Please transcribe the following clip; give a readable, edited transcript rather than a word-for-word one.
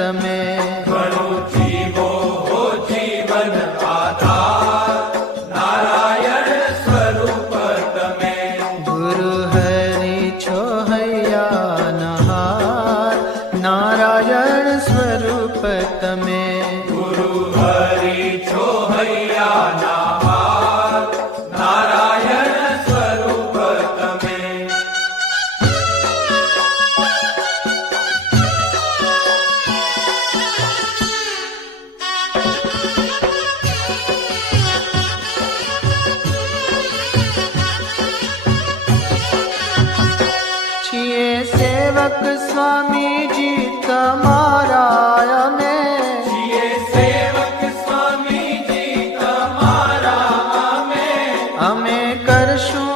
તમે. ઘણું જીવો હો જીવન આધાર, નારાયણ સ્વરૂપ તમે. ગુરુ હરિ છો હૈયાનહાર, નારાયણ સ્વરૂપ તમે. ગુરુ હરિ છો હૈયાના હાર, નારાયણ સ્વરૂપ તમે. છીએ સેવક સ્વામીજી તમારા અમે.